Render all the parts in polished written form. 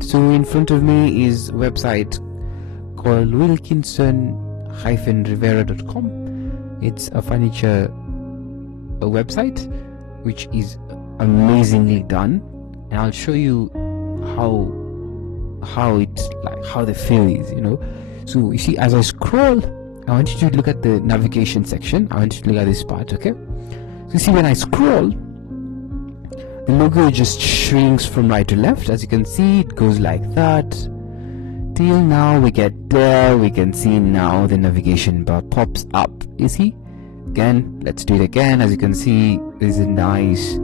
So in front of me is a website called wilkinson-rivera.com. It's a furniture website which is amazingly done, and I'll show you how it's like, how the feel is, So you see, as I scroll, I want you to look at the navigation section. I want you to look at this part, okay? So you see, when I scroll, the logo just shrinks from right to left. As you can see, it goes like that till now we get there. We can see now the navigation bar pops up. You see, again, let's do it again. As you can see, there's a nice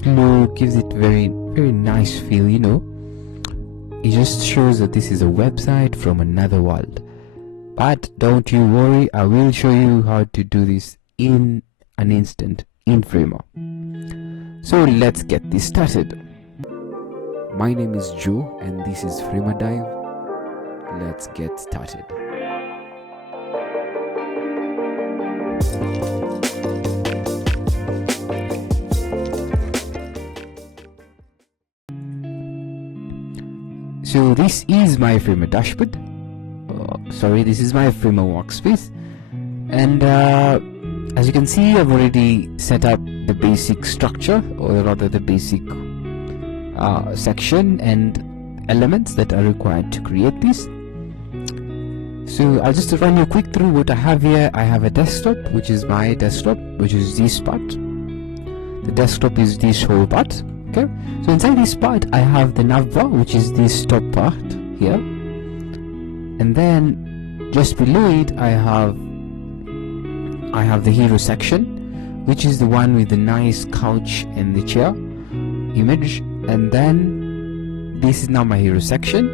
flow, gives it very nice feel. It just shows that this is a website from another world. But don't you worry, I will show you how to do this in an instant in Frema. So let's get this started. My name is Joe and this is Frema Dive. Let's get started. So this is my Frema dashboard. This is my Frema workspace, and as you can see, I've already set up the basic structure, or rather the basic section and elements that are required to create this. So I'll just run you quick through what I have here. I have a desktop, which is my desktop, which is this part. The desktop is this whole part. Okay, so inside this part I have the navbar, which is this top part here, and then just below it I have the hero section, which is the one with the nice couch and the chair image. And then this is now my hero section.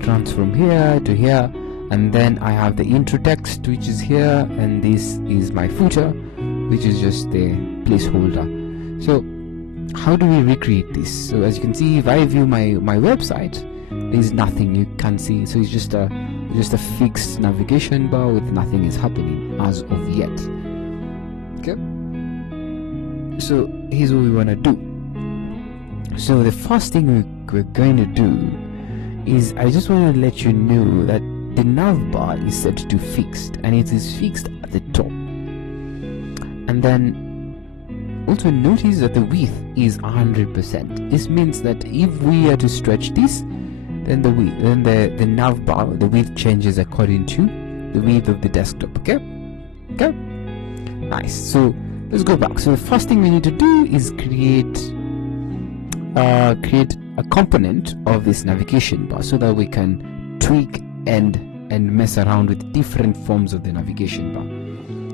It runs from here to here, and then I have the intro text, which is here, and this is my footer, which is just the placeholder. So how do we recreate this? So as you can see, if I view my website, there's nothing, you can't see. So it's just a fixed navigation bar with nothing is happening as of yet. Okay, so here's what we want to do. So the first thing we're going to do is, I just want to let you know that the nav bar is set to fixed, and it is fixed at the top. And then also notice that the width is 100%. This means that if we are to stretch this, then the nav bar, the width changes according to the width of the desktop. Okay, nice. So let's go back. So the first thing we need to do is create a component of this navigation bar, so that we can tweak and mess around with different forms of the navigation bar.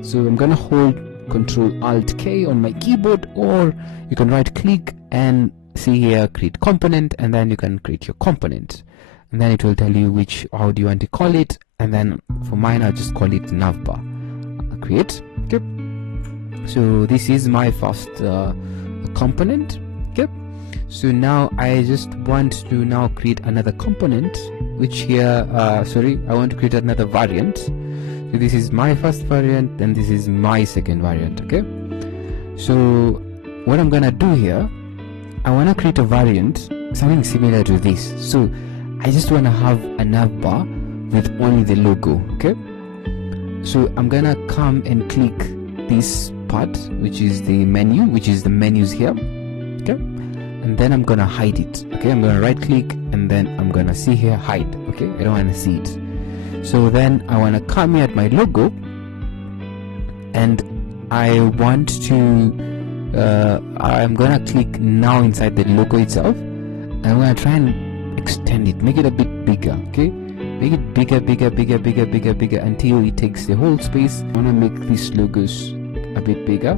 So I'm gonna hold Ctrl-Alt-K on my keyboard, or you can right click and see here, create component, and then you can create your component, and then it will tell you how do you want to call it. And then for mine, I'll just call it navbar. Create. Okay, so this is my first component. Okay, so now I just want to now create another component, which here I want to create another variant. So this is my first variant, and this is my second variant. Okay, so what I'm gonna do here, I want to create a variant, something similar to this. So I just want to have a navbar with only the logo. Okay, so I'm gonna come and click this part, which is the menu, which is the menus here. Okay, and then I'm gonna hide it. Okay, I'm gonna right click, and then I'm gonna see here, hide. Okay, I don't want to see it. So then I want to come here at my logo, and I want to I'm gonna click now inside the logo itself, and I'm gonna try and extend it, make it a bit bigger. Okay, make it bigger until it takes the whole space. I want to make these logos a bit bigger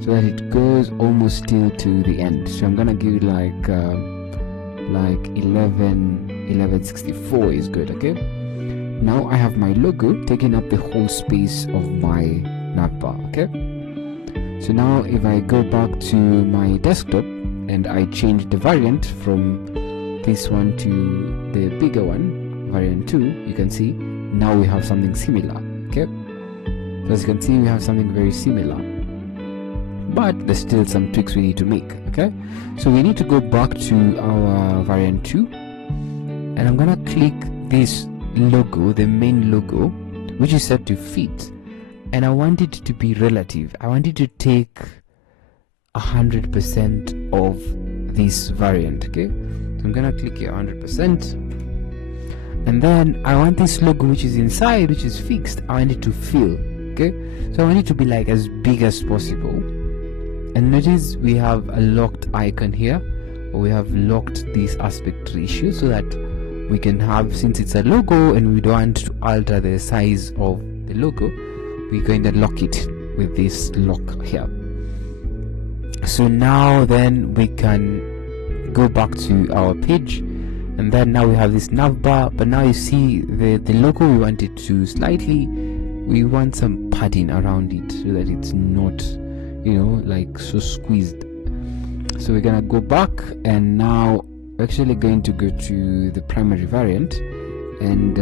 so that it goes almost till to the end. So I'm gonna give it like 1164 is good. Okay, now I have my logo taking up the whole space of my navbar. Okay, so now if I go back to my desktop and I change the variant from this one to the bigger one, variant 2, you can see now we have something similar. Okay, so as you can see, we have something very similar. but there's still some tweaks we need to make. Okay, so we need to go back to our variant 2, and I'm gonna click this logo, the main logo, which is set to fit, and I want it to be relative. I want it to take 100% of this variant. Okay, so I'm gonna click here 100%, and then I want this logo which is inside, which is fixed, I want it to fill. Okay, so I want it to be like as big as possible. And notice we have a locked icon here, or we have locked this aspect ratio, so that we can have, since it's a logo and we don't want to alter the size of the logo, we're going to lock it with this lock here. So now then we can go back to our page, and then now we have this nav bar, but now you see the logo, we want it to slightly, we want some padding around it so that it's not, you know, like so squeezed. So we're gonna go back, and now we're actually going to go to the primary variant, and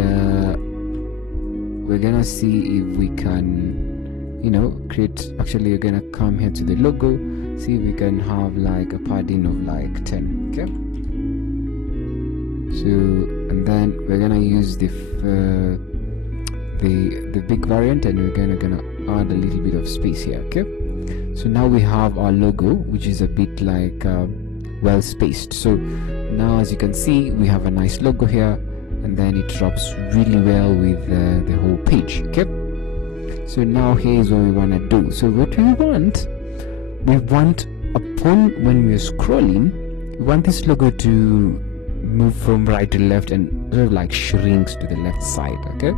we're gonna see if we can, you know, create, actually we're gonna come here to the logo, see if we can have like a padding of like 10. Okay, so, and then we're gonna use the big variant, and we're gonna add a little bit of space here. Okay, so now we have our logo, which is a bit like well spaced. So now, as you can see, we have a nice logo here, and then it drops really well with the whole page. Okay, so now here's what we want to do. So what we want upon when we're scrolling, we want this logo to move from right to left and sort of like shrinks to the left side. Okay,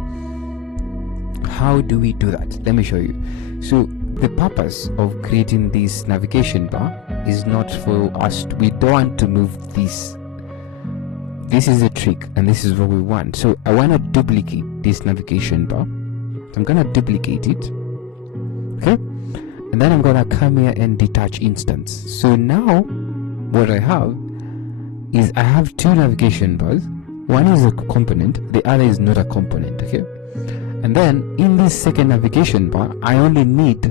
how do we do that? Let me show you. So the purpose of creating this navigation bar is not for us we don't want to move this. This is a trick, and this is what we want. So I want to duplicate this navigation bar, so I'm gonna duplicate it. Okay, and then I'm gonna come here and detach instance. So now what I have is I have two navigation bars. One is a component, the other is not a component. Okay, and then in this second navigation bar, I only need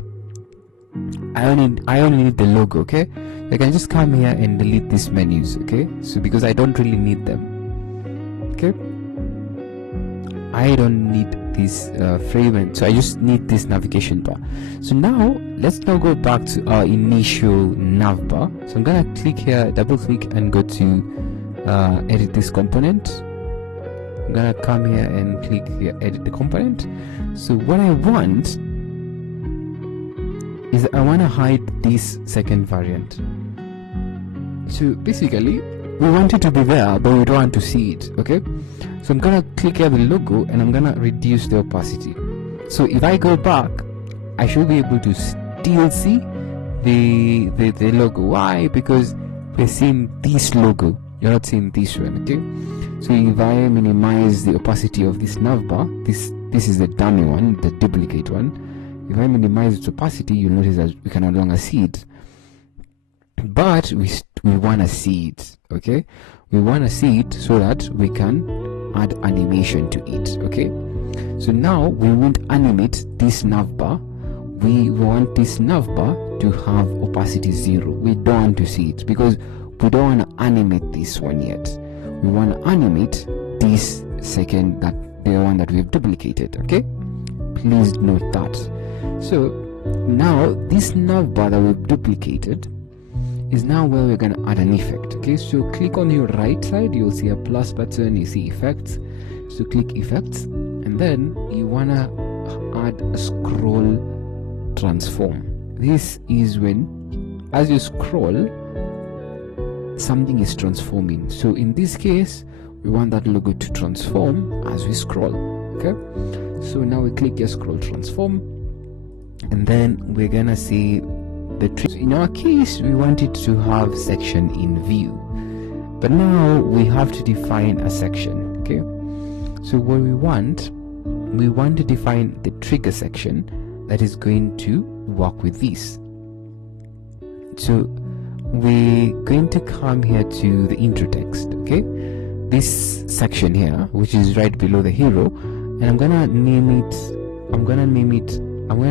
the logo. Okay, I can just come here and delete these menus. Okay, so because I don't really need them. Okay, I don't need this frame, so I just need this navigation bar. So now let's now go back to our initial nav bar. So I'm gonna click here, double click, and go to edit this component. I'm gonna come here and click here, edit the component. So what I want is I want to hide this second variant. So basically we want it to be there, but we don't want to see it. Okay, so I'm gonna click here the logo, and I'm gonna reduce the opacity. So if I go back, I should be able to still see the logo. Why? Because we're seeing this logo, you're not seeing this one. Okay, so if I minimize the opacity of this navbar, this is the dummy one, the duplicate one. If I minimize its opacity, you'll notice that we can no longer see it, but we want to see it. Okay, we want to see it so that we can add animation to it. Okay, so now we won't animate this navbar. We want this navbar to have opacity 0. We don't want to see it because we don't want to animate this one yet. We want to animate this second, that the one that we've duplicated. Okay, please note that. So now this navbar that we've duplicated is now where we're going to add an effect. Okay, so click on your right side, you'll see a plus button, you see effects. So click effects, and then you want to add a scroll transform. This is when, as you scroll, something is transforming. So in this case, we want that logo to transform as we scroll. Okay, so now we click your scroll transform, and then we're gonna see the trick. In our case, we want it to have section in view, but now we have to define a section. Okay, so what we want to define the trigger section that is going to work with this. So we're going to come here to the intro text. Okay, this section here, which is right below the hero, and I'm gonna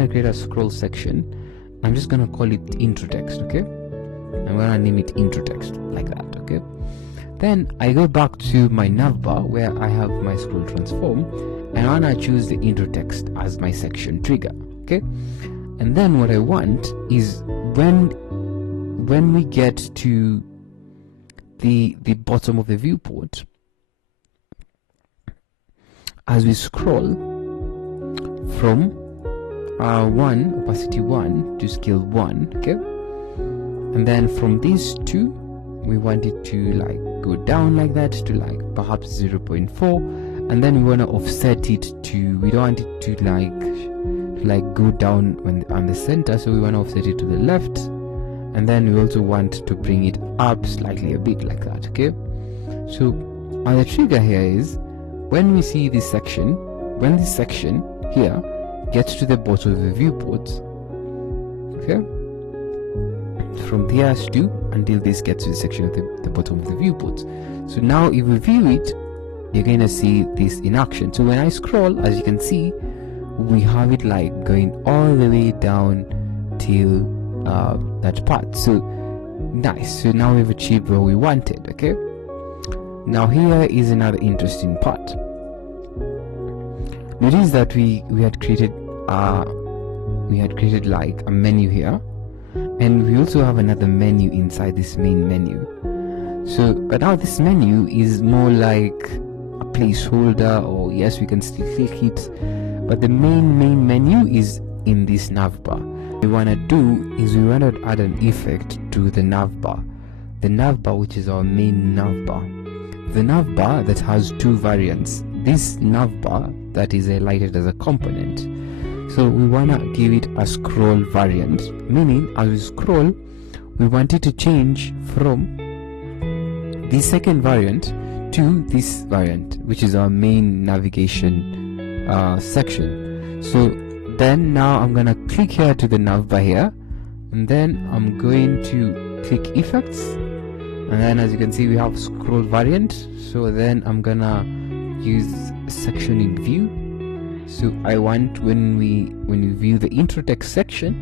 create a scroll section. I'm just gonna call it intro text. Okay, I'm gonna name it intro text like that. Okay, then I go back to my navbar where I have my scroll transform, and I wanna choose the intro text as my section trigger. Okay, and then what I want is when we get to the bottom of the viewport, as we scroll from 1 opacity 1 to scale 1, okay, and then from these two we want it to like go down like that to like perhaps 0.4, and then we want to offset it to, we don't want it to like go down on the center, so we want to offset it to the left, and then we also want to bring it up slightly a bit like that. Okay, so the trigger here is when we see this section, when this section here gets to the bottom of the viewport, okay, from the S2 until this gets to the section of the bottom of the viewport. So now if we view it, you're going to see this in action. So when I scroll, as you can see, we have it like going all the way down till that part. So nice. So now we've achieved what we wanted. Okay, now here is another interesting part. Notice that we had created like a menu here, and we also have another menu inside this main menu. So but now this menu is more like a placeholder, or yes, we can still click it, but the main menu is in this navbar. What we want to do is we want to add an effect to the navbar, which is our main navbar, the navbar that has two variants. This navbar that is highlighted as a component, so we want to give it a scroll variant, meaning as we scroll we want it to change from the second variant to this variant, which is our main navigation section. So then now I'm gonna click here to the navbar here, and then I'm going to click effects, and then as you can see we have scroll variant. So then I'm gonna use section in view. So I want when we view the intro text section,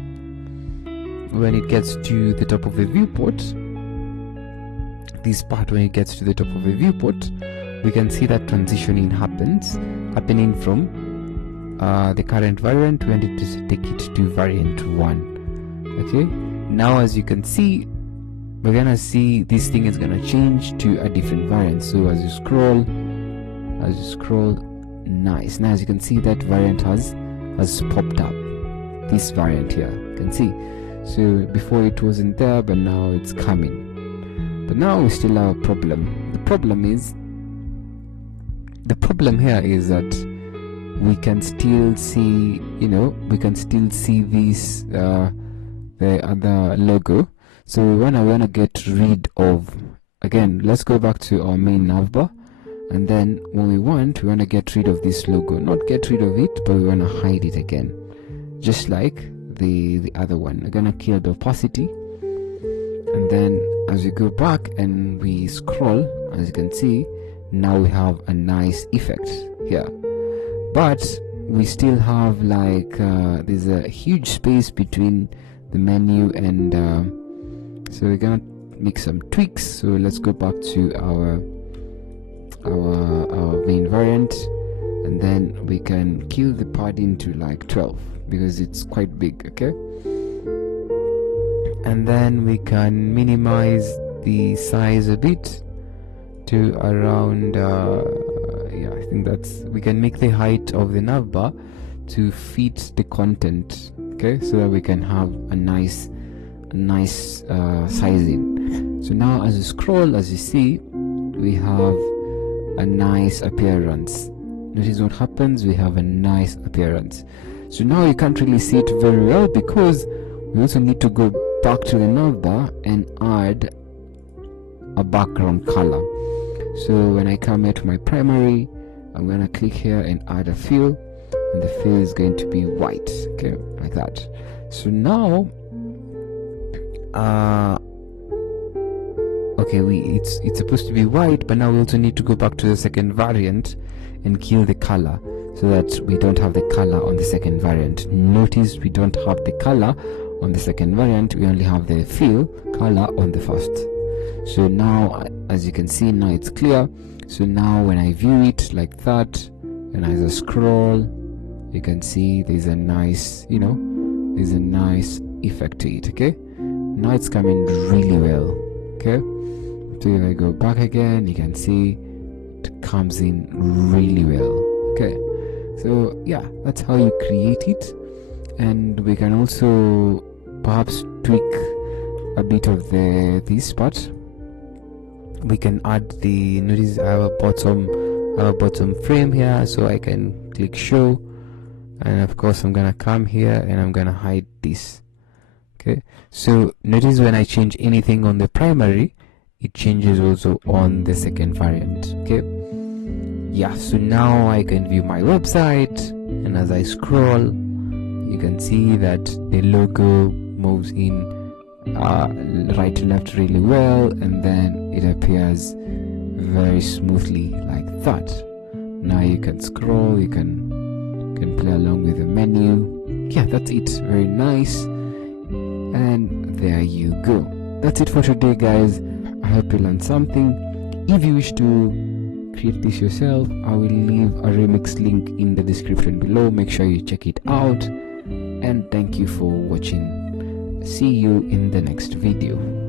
when it gets to the top of the viewport, this part, when it gets to the top of the viewport, we can see that transitioning happening from the current variant. We want it to take it to variant 1. Okay, now as you can see, we're gonna see this thing is gonna change to a different variant. So as you scroll, nice. Now as you can see, that variant has popped up, this variant here, you can see. So before it wasn't there, but now it's coming. But now we still have a problem. The problem here is that we can still see, we can still see this the other logo. So we wanna get rid of, again, let's go back to our main navbar, and then when we want to get rid of this logo, not get rid of it, but we want to hide it again, just like the other one. We're gonna kill the opacity, and then as we go back and we scroll, as you can see, now we have a nice effect here, but we still have like there's a huge space between the menu and so we're gonna make some tweaks. So let's go back to our main variant, and then we can kill the padding to like 12 because it's quite big. Okay, and then we can minimize the size a bit to around yeah, I think we can make the height of the navbar to fit the content, okay, so that we can have a nice sizing. So now as you scroll, as you see, we have a nice appearance. Notice what happens, we have a nice appearance. So now you can't really see it very well because we also need to go back to the navbar and add a background color. So when I come here to my primary, I'm gonna click here and add a fill, and the fill is going to be white, okay, like that. So now okay, it's supposed to be white, but now we also need to go back to the second variant and kill the color so that we don't have the color on the second variant. Notice we don't have the color on the second variant, we only have the fill color on the first. So now, as you can see, now it's clear. So now when I view it like that, and as I scroll, you can see there's a nice, there's a nice effect to it. Okay, now it's coming really well. Okay, so if I go back again, you can see it comes in really well. Okay, so yeah, that's how you create it. And we can also perhaps tweak a bit of this part. We can add the, notice I have a bottom frame here, so I can click show, and of course I'm gonna come here and I'm gonna hide this. Okay, so notice when I change anything on the primary, it changes also on the second variant. Okay, yeah, so now I can view my website, and as I scroll, you can see that the logo moves in right to left really well, and then it appears very smoothly like that. Now you can scroll, you can play along with the menu. Yeah, that's it. Very nice. And there you go. That's it for today, guys. I hope you learned something. If you wish to create this yourself, I will leave a remix link in the description below. Make sure you check it out, and thank you for watching. See you in the next video.